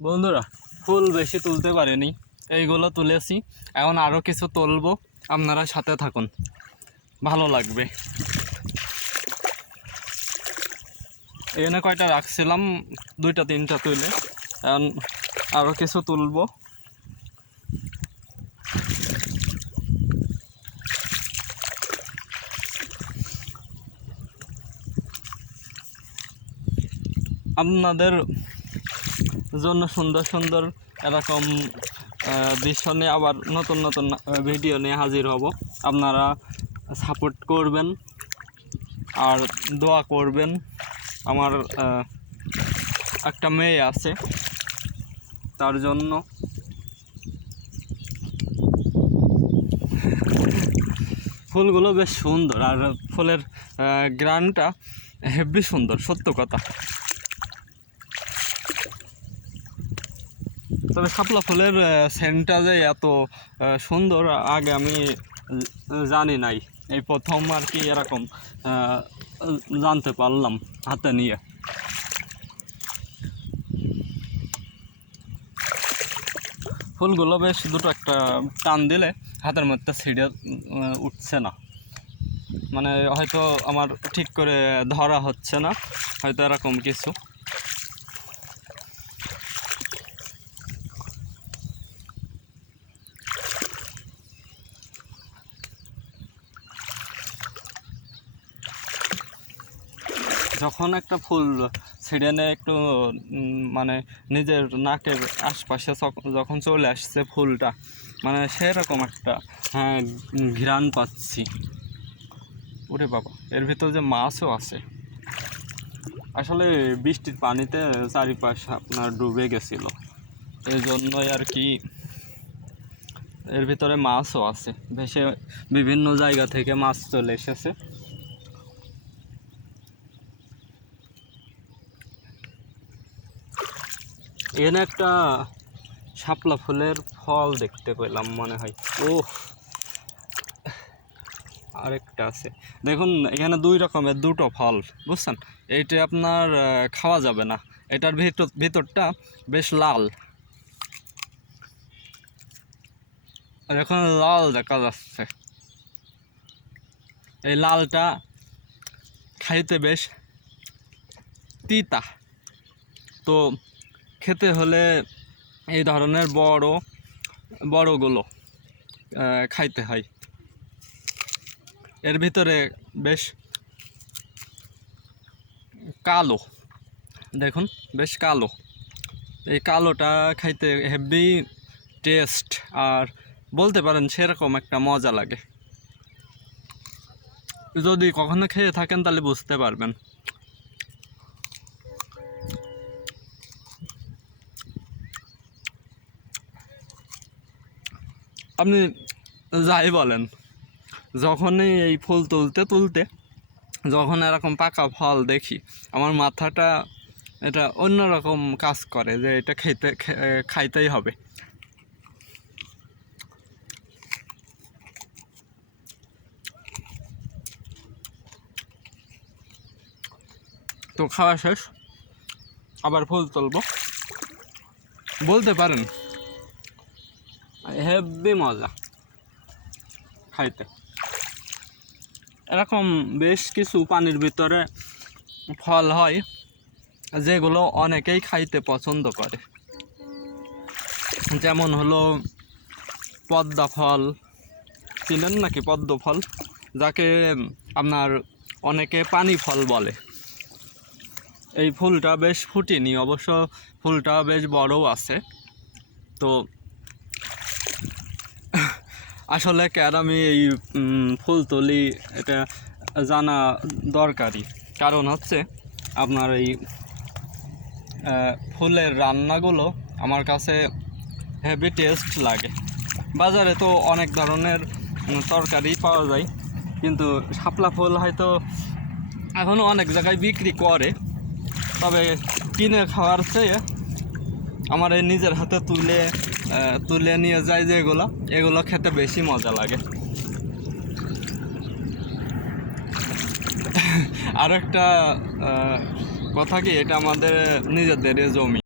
বন্ধুরা, ফুল বেশি তুলতে পারিনি, এইগুলো তুলেছি। এখন আরও কিছু তুলবো, আপনারা সাথে থাকুন, ভালো লাগবে। এখানে কয়টা রাখছিলাম, 2-3টা তুলে এখন আরও কিছু তুলবো। আপনাদের জন্য সুন্দর সুন্দর এরকম দৃশ্য নিয়ে আবার নতুন নতুন ভিডিও নিয়ে হাজির হব। আপনারা সাপোর্ট করবেন আর দোয়া করবেন। আমার একটা মেয়ে আছে, তার জন্য। ফুলগুলো বেশ সুন্দর, আর ফুলের গ্রানটা হেভি সুন্দর, সত্য কথা। তবে শাপলা ফুলের সেন্টটা যে এত সুন্দর আগে আমি জানি নাই, এই প্রথম আর কি এরকম জানতে পারলাম হাতে নিয়ে। ফুলগুলো বেশ দুটো একটা টান দিলে হাতের মধ্যে ছিঁড়ে উঠছে না, মানে হয়তো আমার ঠিক করে ধরা হচ্ছে না, হয়তো এরকম কিছু। যখন একটা ফুল ছিঁড়ে নেয় একটু মানে নিজের নাকের আশপাশে যখন চলে আসছে ফুলটা, মানে সেরকম একটা ঘ্রাণ পাচ্ছি। ওরে বাবা, এর ভিতর যে মাছও আছে। আসলে বৃষ্টির পানিতে চারিপাশ আপনার ডুবে গেছিল, এই জন্যই আর কি। এর ভিতরে মাছও আছে, ভেসে বিভিন্ন জায়গা থেকে মাছ চলে এসেছে। এখানে একটা শাপলা ফুলের ফল দেখতে পেলাম মনে হয়। ও, আরেকটা আছে দেখুন, এখানে 2 রকমের 2টো ফল, বুঝছেন? এইটা আপনার খাওয়া যাবে না, এটার ভিতরটা বেশ লাল, এখন লাল দেখা যাচ্ছে। এই লালটা খাইতে বেশ তিতা, তো খেতে হলে এই ধরনের বড়গুলো খাইতে হয়। এর ভিতরে বেশ কালো, দেখুন বেশ কালো। এই কালোটা খাইতে হেভি টেস্ট, আর বলতে পারেন সেরকম একটা মজা লাগে। যদি কখনো খেয়ে থাকেন তাহলে বুঝতে পারবেন। আপনি যাই বলেন, যখনই এই ফুল তুলতে যখন এরকম পাকা ফল দেখি, আমার মাথাটা এটা অন্যরকম কাজ করে যে এটা খাইতেই হবে। তো খাওয়া শেষ, আবার ফুল তুলব। বলতে পারেন হেভি মজা খাইতে। এরকম বেশ কিছু পানির ভিতরে ফল হয় যেগুলো অনেকেই খাইতে পছন্দ করে, যেমন হলো পদ্মা ফল। চিনেন নাকি পদ্ম ফল, যাকে আপনার অনেকে পানি ফল বলে? এই ফুলটা বেশ ফুটেনি অবশ্য, ফুলটা বেশ বড়ও আছে। তো আসলে কেন আমি এই ফুল তুলি এটা জানা দরকারি, কারণ হচ্ছে আপনার এই ফুলের রান্নাগুলো আমার কাছে হেভি টেস্ট লাগে। বাজারে তো অনেক ধরনের তরকারি পাওয়া যায়, কিন্তু শাপলা ফুল হয়তো এখনও অনেক জায়গায় বিক্রি করে, তবে কিনে খাওয়ার চেয়ে আমার এই নিজের হাতে তুলে নিয়ে যায় এগুলো খেতে বেশি মজা লাগে। আর একটা কথা কি, এটা আমাদের নিজেদের জমি।